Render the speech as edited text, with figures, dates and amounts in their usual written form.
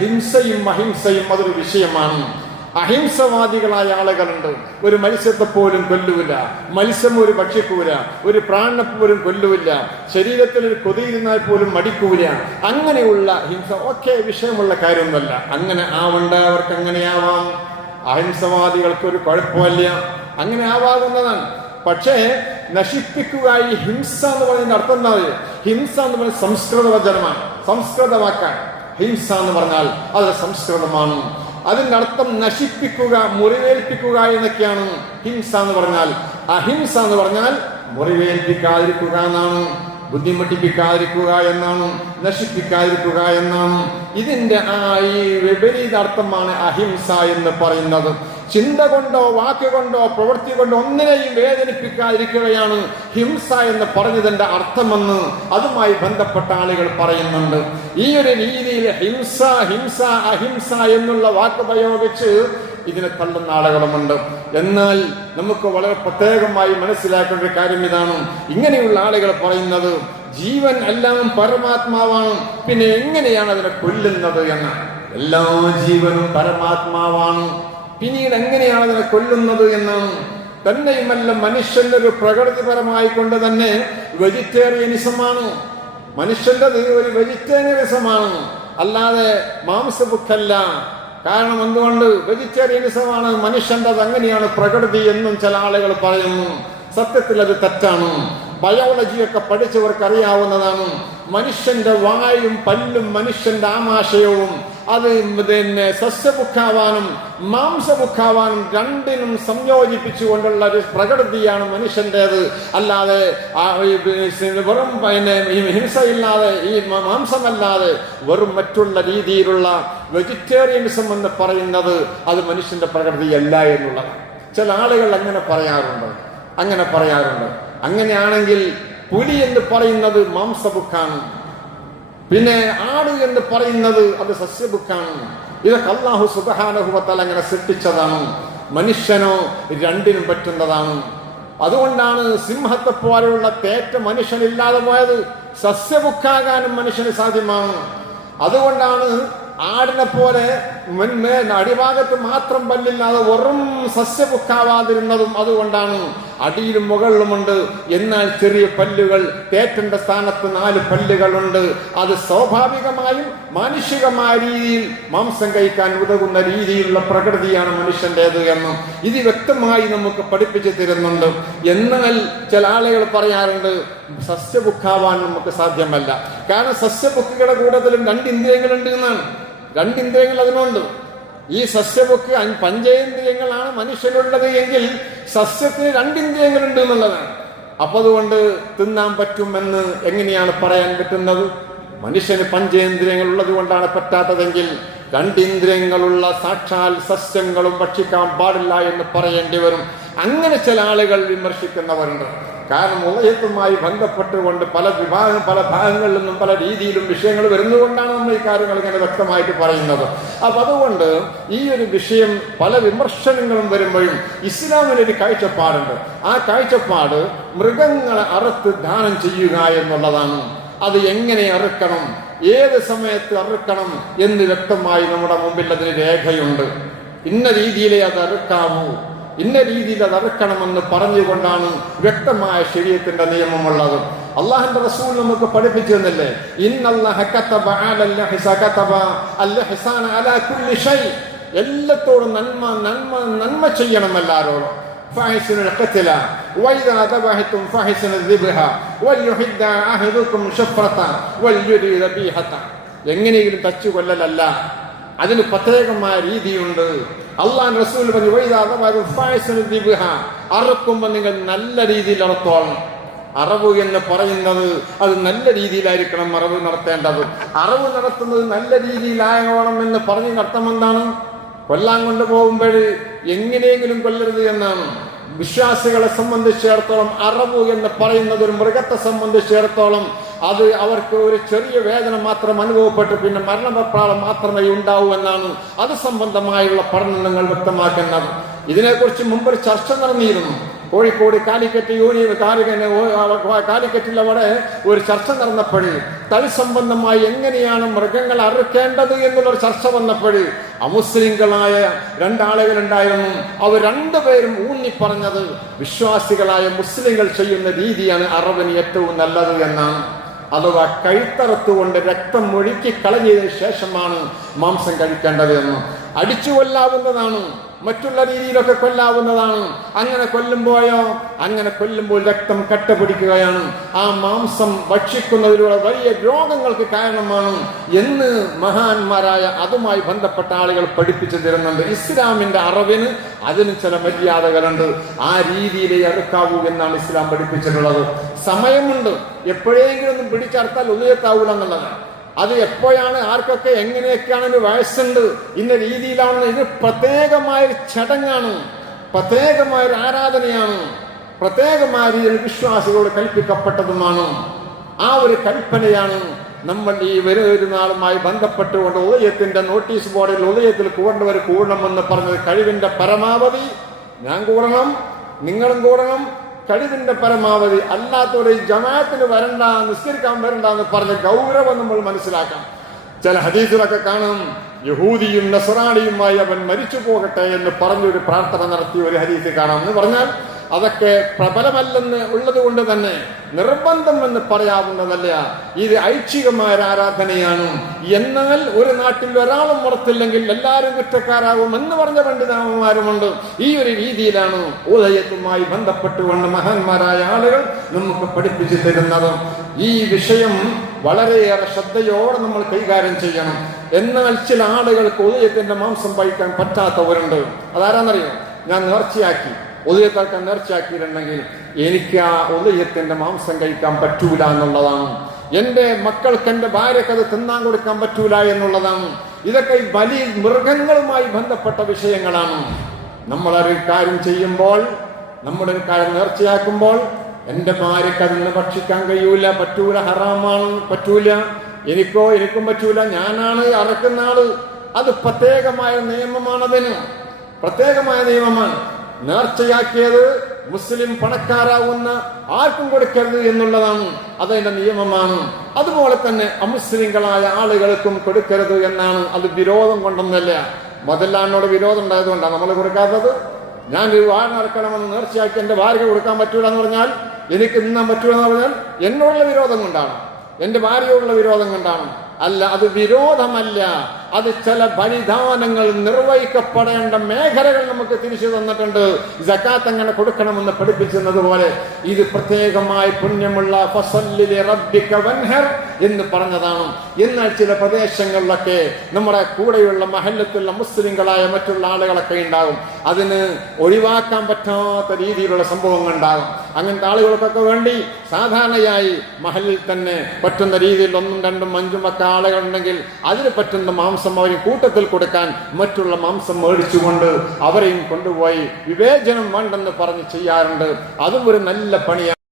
ഹിംസയും അഹിംസയും അതൊരു വിഷയമാണ്. അഹിംസവാദികളായ ആളുകളുണ്ട്. ഒരു മത്സ്യത്തെ പോലും കൊല്ലുവില്ല, മത്സ്യം ഒരു ഭക്ഷിക്കൂല, ഒരു പ്രാണിനെ പോലും കൊല്ലുവില്ല, ശരീരത്തിൽ ഒരു കൊതിയിരുന്നാൽ പോലും മടിക്കൂല. അങ്ങനെയുള്ള ഹിംസ വിഷയമുള്ള കാര്യമൊന്നുമല്ല. അങ്ങനെ ആവണ്ടവർക്ക് അങ്ങനെയാവാം. അഹിംസവാദികൾക്ക് ഒരു കുഴപ്പമില്ല, അങ്ങനെ ആവാകുന്നതാണ്. പക്ഷേ നശിപ്പിക്കുക, ഈ ഹിംസ എന്ന് പറയുന്ന അർത്ഥം എന്താ? ഹിംസ എന്ന് പറയുന്നത് സംസ്കൃത വചനമാണ്, സംസ്കൃത വാക്കാണ്. ഹിംസ എന്ന് പറഞ്ഞാൽ അത് സംസ്കൃതമാണ്. അതിന്റെ അർത്ഥം നശിപ്പിക്കുക, മുറിവേൽപ്പിക്കുക എന്നൊക്കെയാണ്. ഹിംസ എന്ന് പറഞ്ഞാൽ, അഹിംസ എന്ന് പറഞ്ഞാൽ മുറിവേൽപ്പിക്കാതിരിക്കുക എന്നാണ്, ബുദ്ധിമുട്ടിപ്പിക്കാതിരിക്കുക എന്നാണ്, നശിപ്പിക്കാതിരിക്കുക എന്നാണ്. ഇതിന്റെ ഈ വിപരീത അർത്ഥമാണ് അഹിംസ എന്ന് പറയുന്നത്. ചിന്ത കൊണ്ടോ വാക്കുകൊണ്ടോ പ്രവൃത്തി കൊണ്ടോ ഒന്നിനെയും വേദനിപ്പിക്കാതിരിക്കുകയാണ് ഹിംസ എന്ന് പറഞ്ഞതിന്റെ അർത്ഥമെന്ന് അതുമായി ബന്ധപ്പെട്ട ആളുകൾ പറയുന്നുണ്ട്. ഈ ഒരു രീതിയിൽ ഹിംസ ഹിംസ അഹിംസ എന്നുള്ള വാക്ക് പ്രയോഗിച്ച് ഇതിനെ തള്ളുന്ന ആളുകളുമുണ്ട്. എന്നാൽ നമുക്ക് വളരെ പ്രത്യേകമായി മനസ്സിലാക്കേണ്ട ഒരു കാര്യം ഇതാണ്. ഇങ്ങനെയുള്ള ആളുകൾ പറയുന്നത് ജീവൻ എല്ലാം പരമാത്മാവാണ്, പിന്നെ എങ്ങനെയാണ് അതിനെ കൊല്ലുന്നത് എന്ന്. എല്ലാ ജീവനും പരമാത്മാവാണ്, പിന്നീട് എങ്ങനെയാണ് അതിനെ കൊല്ലുന്നത് എന്നാണ്. തന്നെയുമല്ല, മനുഷ്യന്റെ ഒരു പ്രകൃതിപരമായി കൊണ്ട് തന്നെ വെജിറ്റേറിയനിസമാണ്. മനുഷ്യൻ്റെത് ഒരു വെജിറ്റേറിയനിസമാണ്, അല്ലാതെ മാംസബുക്കല്ല. കാരണം എന്തുകൊണ്ട്? വെജിറ്റേറിയനിസമാണ് മനുഷ്യൻ്റെത്, അങ്ങനെയാണ് പ്രകൃതി എന്നും ചില ആളുകൾ പറയുന്നു. സത്യത്തിൽ അത് തെറ്റാണ്. ബയോളജിയൊക്കെ പഠിച്ചവർക്ക് അറിയാവുന്നതാണ്. മനുഷ്യന്റെ വായും പല്ലും മനുഷ്യന്റെ ആമാശയവും അത് പിന്നെ സസ്യബുക്കാവാനും മാംസബുക്കാവാനും രണ്ടിനും സംയോജിപ്പിച്ചുകൊണ്ടുള്ള ഒരു പ്രകൃതിയാണ് മനുഷ്യൻ്റേത്. അല്ലാതെ വെറും ഹിംസയില്ലാതെ, ഈ മാംസമല്ലാതെ വെറും മറ്റുള്ള രീതിയിലുള്ള വെജിറ്റേറിയനിസം എന്ന് പറയുന്നത് അത് മനുഷ്യന്റെ പ്രകൃതിയല്ല എന്നുള്ളതാണ്. ചില ആളുകൾ അങ്ങനെ പറയാറുണ്ട്. അങ്ങനെയാണെങ്കിൽ പുലി എന്ന് പറയുന്നത് മാംസബുക്കാണ്, പിന്നെ ആട് എന്ന് പറയുന്നത് അത് സസ്യബുക്കാണ്. ഇതൊക്കെ അല്ലാഹു സുബ്ഹാനഹു വ തആല അങ്ങനെ സൃഷ്ടിച്ചതാണ്. മനുഷ്യനോ രണ്ടിനും പറ്റുന്നതാണ്. അതുകൊണ്ടാണ് സിംഹത്തെ പോലെയുള്ള തേറ്റ മനുഷ്യനില്ലാതെ പോയത്. സസ്യബുക്കാകാനും മനുഷ്യന് സാധ്യമാണ്. അതുകൊണ്ടാണ് ആടിനെ പോലെ അടിഭാഗത്ത് മാത്രം പല്ലില്ലാതെ വെറും സസ്യബുക്കാവാതിരുന്നതും. അതുകൊണ്ടാണ് അടിയിലും മുകളിലുമുണ്ട്, എന്നാൽ ചെറിയ പല്ലുകൾ. തേറ്റന്റെ സ്ഥാനത്ത് 4 പല്ലുകളുണ്ട്. അത് സ്വാഭാവികമായും മാനുഷികമായ രീതിയിൽ മാംസം കഴിക്കാൻ ഉതകുന്ന രീതിയിലുള്ള പ്രകൃതിയാണ് മനുഷ്യൻ്റേത് എന്നും ഇത് വ്യക്തമായി നമുക്ക് പഠിപ്പിച്ചു തരുന്നുണ്ട്. എന്നാൽ ചില ആളുകൾ പറയാറുണ്ട് സസ്യബുക്കാവാൻ നമുക്ക് സാധ്യമല്ല. കാരണം സസ്യബുക്കുകളുടെ കൂട്ടത്തിലും 2 ഇന്ദ്രിയങ്ങളുണ്ട് എന്നാണ്. 2 ഇന്ദ്രിയങ്ങൾ അതിനുണ്ട്. ഈ സസ്യബുക്ക് 5 പഞ്ചേന്ദ്രിയങ്ങളാണ് മനുഷ്യനുള്ളത് എങ്കിൽ സസ്യത്തിന് 2 ഇന്ദ്രിയങ്ങളുണ്ട് എന്നുള്ളതാണ്. അപ്പൊ അതുകൊണ്ട് തിന്നാൻ പറ്റുമെന്ന് എങ്ങനെയാണ് പറയാൻ പറ്റുന്നത്? മനുഷ്യന് 5 പഞ്ചേന്ദ്രിയങ്ങൾ ഉള്ളത് കൊണ്ടാണ് പറ്റാത്തതെങ്കിൽ 2 ഇന്ദ്രിയങ്ങളുള്ള സാക്ഷാൽ സസ്യങ്ങളും ഭക്ഷിക്കാൻ പാടില്ല എന്ന് പറയേണ്ടി വരും. അങ്ങനെ ചില ആളുകൾ വിമർശിക്കുന്നവരുണ്ട്. കാരണം ഉളയത്തുമായി ബന്ധപ്പെട്ടുകൊണ്ട് പല ഭാഗങ്ങളിൽ നിന്നും പല രീതിയിലും വിഷയങ്ങൾ വരുന്നതുകൊണ്ടാണ് നമ്മൾ ഈ കാര്യങ്ങൾ ഇങ്ങനെ വ്യക്തമായിട്ട് പറയുന്നത്. അപ്പൊ അതുകൊണ്ട് ഈ ഒരു വിഷയം പല വിമർശനങ്ങളും വരുമ്പോഴും ഇസ്ലാമിനൊരു കാഴ്ചപ്പാടുണ്ട്. ആ കാഴ്ചപ്പാട് മൃഗങ്ങളെ അറുത്ത് ദാനം ചെയ്യുക എന്നുള്ളതാണ്. അത് എങ്ങനെ അറുക്കണം, ഏത് സമയത്ത് അറുക്കണം എന്ന് വ്യക്തമായി നമ്മുടെ മുമ്പിൽ അതിന് രേഖയുണ്ട്. ഇന്ന രീതിയിലേ അത് അറുക്കാവൂ, ഇന്ന രീതിയിൽ അത് അറുക്കണമെന്ന് പറഞ്ഞുകൊണ്ടാണ് വ്യക്തമായ ശരീഅത്തിന്റെ നിയമമുള്ളത്. അള്ളാഹുവിന്റെ റസൂൽ നമുക്ക് പഠിപ്പിച്ചു തന്നില്ലേ, ഇന്നല്ലാഹ കതബ അലൽ ഇഹ്സാന അലാ കുല്ലി ഷൈ. എല്ലാത്തോടും നന്മ ചെയ്യണം എല്ലാവരോടും. ഫഅഹ്സിനുൽ ഖത്ല വഇദാ ദബഹതും ഫഅഹ്സിനുൽ ദിബ്ഹ വൽയുഹിദ്ദ അഹദുകും ശഫറത വൽയുരി ദബീഹത. എങ്ങനെയെങ്കിലും തച്ചു കൊല്ലലല്ല, അതിന് പ്രത്യേകമായ രീതിയുണ്ട്. അള്ളാഹു റസൂൽ പറഞ്ഞു അറുക്കുമ്പോൾ നിങ്ങൾ നല്ല രീതിയിൽ അറുത്തോളണം. അറവ് എന്ന് പറയുന്നത് അത് നല്ല രീതിയിലായിരിക്കണം അറവ് നടത്തേണ്ടത്. അറവ് നടത്തുന്നത് നല്ല രീതിയിലാകണം എന്ന് പറഞ്ഞ അർത്ഥം എന്താണ്? കൊല്ലാൻ കൊണ്ടുപോകുമ്പോൾ എങ്ങനെയെങ്കിലും കൊല്ലരുത് എന്നാണ്. വിശ്വാസികളെ സംബന്ധിച്ചിടത്തോളം അറവ് എന്ന് പറയുന്നത് ഒരു മൃഗത്തെ സംബന്ധിച്ചിടത്തോളം അത് അവർക്ക് ഒരു ചെറിയ വേദന മാത്രം അനുഭവപ്പെട്ട് പിന്നെ മരണപ്രാളം മാത്രമേ ഉണ്ടാവൂ എന്നാണ് അത് സംബന്ധമായുള്ള പഠനങ്ങൾ വ്യക്തമാക്കുന്നത്. ഇതിനെക്കുറിച്ച് മുമ്പ് ചർച്ച നടന്നിരുന്നു. കോഴിക്കോട് കാലിക്കറ്റ് കാലിക്കറ്റിൽ അവിടെ ഒരു ചർച്ച നടന്നപ്പോൾ തൽസംബന്ധമായി എങ്ങനെയാണ് മൃഗങ്ങൾ അറുക്കേണ്ടത് എന്നുള്ളൊരു ചർച്ച വന്നപ്പോൾ അമുസ്ലിങ്ങളായ രണ്ടാളുകൾ ഉണ്ടായിരുന്നു. അവർ രണ്ടുപേരും ഊന്നിപ്പറഞ്ഞത് വിശ്വാസികളായ മുസ്ലിങ്ങൾ ചെയ്യുന്ന രീതിയാണ് അറവിന് ഏറ്റവും നല്ലത് എന്നാണ്. അഥവാ കഴുത്തറുത്തുകൊണ്ട് രക്തം ഒഴുക്കി കളഞ്ഞതിന് ശേഷമാണ് മാംസം കഴിക്കേണ്ടത് എന്ന്. അടിച്ചു കൊല്ലാവുന്നതാണ്, മറ്റുള്ള രീതിയിലൊക്കെ കൊല്ലാവുന്നതാണ്. അങ്ങനെ കൊല്ലുമ്പോൾ രക്തം കട്ട പിടിക്കുകയാണ്. ആ മാംസം ഭക്ഷിക്കുന്നതിലൂടെ വലിയ രോഗങ്ങൾക്ക് കാരണമാണ് എന്ന് മഹാന്മാരായ അതുമായി ബന്ധപ്പെട്ട ആളുകൾ പഠിപ്പിച്ചു തരുന്നുണ്ട്. ഇസ്ലാമിന്റെ അറവിന് അതിന് ചില മര്യാദകളുണ്ട്. ആ രീതിയിലേ അറുക്കാവൂ എന്നാണ് ഇസ്ലാം പഠിപ്പിച്ചിട്ടുള്ളത്. സമയമുണ്ട്, എപ്പോഴെങ്കിലും ഒന്നും പിടിച്ചറുത്താൽ ഉദയത്താവൂല എന്നുള്ളതാണ്. അത് എപ്പോഴാണ്, ആർക്കൊക്കെ എങ്ങനെയൊക്കെയാണ്, വയസ്സുണ്ട്, ഇന്ന രീതിയിലാണ്. ഇത് പ്രത്യേകമായൊരു ചടങ്ങാണ്, പ്രത്യേകമായൊരു ആരാധനയാണ്, പ്രത്യേകമായ രീതിയിൽ വിശ്വാസികളോട് കൽപ്പിക്കപ്പെട്ടതുമാണ്. ആ ഒരു കൽപ്പനയാണ് നമ്മൾ ഈ ഒരു നാളുമായി ബന്ധപ്പെട്ടുകൊണ്ട് ഉദയത്തിന്റെ നോട്ടീസ് ബോർഡിൽ ഉദയത്തിൽ കൂടേണ്ടവർ കൂടണമെന്ന് പറഞ്ഞത്. കഴിവിന്റെ പരമാവധി ഞാൻ കൂടണം, നിങ്ങളും കൂടണം, കഴിവിന്റെ പരമാവധി. അല്ലാത്തവരെ ജമാഅത്തിന് വരണ്ട, നിസ്കരിക്കാൻ വരണ്ട എന്ന് പറഞ്ഞ ഗൗരവം നമ്മൾ മനസ്സിലാക്കാം. ചില ഹദീസിലൊക്കെ കാണും, യഹൂദിയും നസ്രാണിയുമായി അവൻ മരിച്ചു പോകട്ടെ എന്ന് പറഞ്ഞൊരു പ്രാർത്ഥന നടത്തിയ ഒരു ഹദീസ് കാണാം. എന്ന് പറഞ്ഞാൽ അതൊക്കെ പ്രബലമല്ലെന്ന് ഉള്ളത് കൊണ്ട് തന്നെ നിർബന്ധം എന്ന് പറയാവുന്നതല്ല. ഇത് ഐച്ഛികമായ ആരാധനയാണ്. എന്നാൽ ഒരു നാട്ടിൽ ഒരാളും പുറത്തില്ലെങ്കിൽ എല്ലാവരും കുറ്റക്കാരാകും എന്ന് പറഞ്ഞ പണ്ഡിതന്മാരുമുണ്ട്. ഈ ഒരു രീതിയിലാണ് ഉദയത്തുമായി ബന്ധപ്പെട്ടുകൊണ്ട് മഹാന്മാരായ ആളുകൾ നമുക്ക് പഠിപ്പിച്ചു തരുന്നത്. ഈ വിഷയം വളരെയേറെ ശ്രദ്ധയോടെ നമ്മൾ കൈകാര്യം ചെയ്യണം. എന്നാൽ ചില ആളുകൾക്ക് ഉദയത്തിന്റെ മാംസം കഴിക്കാൻ പറ്റാത്തവരുണ്ട്. അതാരാന്നറിയോ? ഞാൻ നേർച്ചയാക്കി, ഉദയത്താക്കാൻ നേർച്ചയാക്കിയിട്ടുണ്ടെങ്കിൽ എനിക്ക് ആ ഉദയത്തിന്റെ മാംസം കഴിക്കാൻ പറ്റൂല എന്നുള്ളതാണ്. എൻ്റെ മക്കൾക്ക്, എൻ്റെ ഭാര്യക്ക് അത് തിന്നാൻ കൊടുക്കാൻ പറ്റൂല എന്നുള്ളതാണ്. ഇതൊക്കെ ഈ ബലി മൃഗങ്ങളുമായി ബന്ധപ്പെട്ട വിഷയങ്ങളാണ്. നമ്മളൊരു കാര്യം ചെയ്യുമ്പോൾ, നമ്മുടെ ഒരു കാര്യം നേർച്ചയാക്കുമ്പോൾ, എൻ്റെ ഭാര്യക്ക് അതിന് ഭക്ഷിക്കാൻ കഴിയൂല, പറ്റൂല, ഹറാമാണ്, പറ്റൂല, എനിക്കും പറ്റൂല, ഞാനാണ് അറക്കുന്ന ആള്. അത് പ്രത്യേകമായ നിയമമാണ്, അതിന് പ്രത്യേകമായ നിയമമാണ്. നേർച്ചയാക്കിയത് മുസ്ലിം പണക്കാരാവുന്ന ആർക്കും കൊടുക്കരുത് എന്നുള്ളതാണ്, അതതിന്റെ നിയമമാണ്. അതുപോലെ തന്നെ അമുസ്ലിങ്ങളായ ആളുകൾക്കും കൊടുക്കരുത് എന്നാണ്. അത് വിരോധം കൊണ്ടൊന്നല്ല, മുതലാളിനോട് വിരോധം ഉണ്ടായതുകൊണ്ടാണ് നമ്മൾ കൊടുക്കാത്തത്. ഞാൻ ഒരു വാഴ നടക്കണമെന്ന് നേർച്ചയാക്കി എൻ്റെ ഭാര്യയ്ക്ക് കൊടുക്കാൻ പറ്റൂല എന്ന് പറഞ്ഞാൽ, എനിക്ക് തിന്നാൻ പറ്റൂല എന്ന് പറഞ്ഞാൽ എന്നോടുള്ള വിരോധം കൊണ്ടാണ്, എൻ്റെ ഭാര്യയോടുള്ള വിരോധം കൊണ്ടാണ്. അല്ല, അത് വിരോധമല്ല. അത് ചില ബലിദാനങ്ങൾ നിർവഹിക്കപ്പെടേണ്ട മേഖലകൾ നമുക്ക് തിരിച്ചു തന്നിട്ടുണ്ട്. സകാത്ത് എങ്ങനെ കൊടുക്കണമെന്ന് പഠിപ്പിച്ചത് പോലെ ഇത് പ്രത്യേകമായി പുണ്യമുള്ള ഫസല്ലി റബ്ബിക വൻഹർ എന്ന് പറഞ്ഞതാണ്. എന്നാൽ ചില പ്രദേശങ്ങളിലൊക്കെ നമ്മുടെ കൂടെയുള്ള മഹല്ലത്തുള്ള മുസ്ലിങ്ങളായ മറ്റുള്ള ആളുകളൊക്കെ ഉണ്ടാകും. അതിന് ഒഴിവാക്കാൻ പറ്റാത്ത രീതിയിലുള്ള സംഭവങ്ങൾ ഉണ്ടാകും. അങ്ങനത്തെ ആളുകൾക്കൊക്കെ വേണ്ടി സാധാരണയായി മഹലിൽ തന്നെ പറ്റുന്ന രീതിയിൽ 1, 2, 5 ഒക്കെ ആളുകൾ ഉണ്ടെങ്കിൽ അതിന് പറ്റുന്ന മാംസം അവരെ കൂട്ടത്തിൽ കൊടുക്കാൻ മറ്റുള്ള മാംസം മേടിച്ചുകൊണ്ട് അവരെയും കൊണ്ടുപോയി വിവേചനം വേണ്ടെന്ന് പറഞ്ഞ് ചെയ്യാറുണ്ട്. അതും ഒരു നല്ല പണിയാണ്.